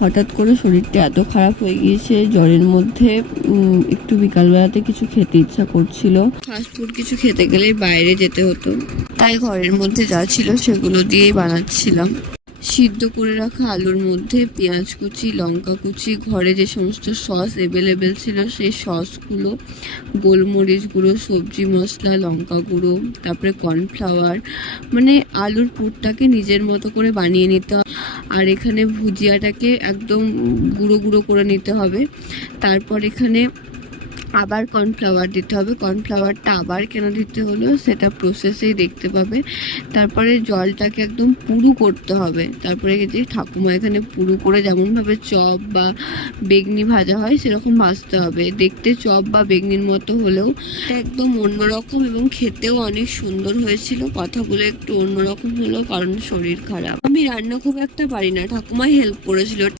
হঠাৎ করে শরীরটা এত খারাপ হয়ে গিয়েছে, জ্বরের মধ্যে একটু বিকালবেলাতে কিছু খেতে ইচ্ছা করছিল। ফাস্টফুড কিছু খেতে গেলেই বাইরে যেতে হতো, তাই ঘরের মধ্যে যা ছিল সেগুলো দিয়েই বানাচ্ছিলাম। সিদ্ধ করে রাখা আলুর মধ্যে পেঁয়াজ কুচি, লঙ্কা কুচি, ঘরে যে সমস্ত সস অ্যাভেলেবেল ছিল সেই সসগুলো, গোলমরিচ গুঁড়ো, সবজি মশলা, লঙ্কা গুঁড়ো, তারপরে কর্নফ্লাওয়ার, মানে আলুর পুরটাকে নিজের মতো করে বানিয়ে নিতে হবে। আর এখানে ভুজিয়াটাকে একদম গুঁড়ো গুঁড়ো করে নিতে হবে। তারপর এখানে আবার কর্নফ্লাওয়ার দিতে হবে। কর্নফ্লাওয়ারটা আবার কেন দিতে হলো সেটা প্রসেসেই দেখতে পাবে। তারপরে জলটাকে একদম পুরু করতে হবে। তারপরে যে ঠাকুমা এখানে পুরু করে যেমনভাবে চপ বা বেগনি ভাজা হয় সেরকম ভাজতে হবে। দেখতে চপ বা বেগনির মতো হলেও একদম অন্যরকম এবং খেতেও অনেক সুন্দর হয়েছিল। কথাগুলো একটু অন্যরকম হলো কারণ শরীর খারাপ। আমি রান্না খুব একটা পারি না, ঠাকুমাই হেল্প করেছিল।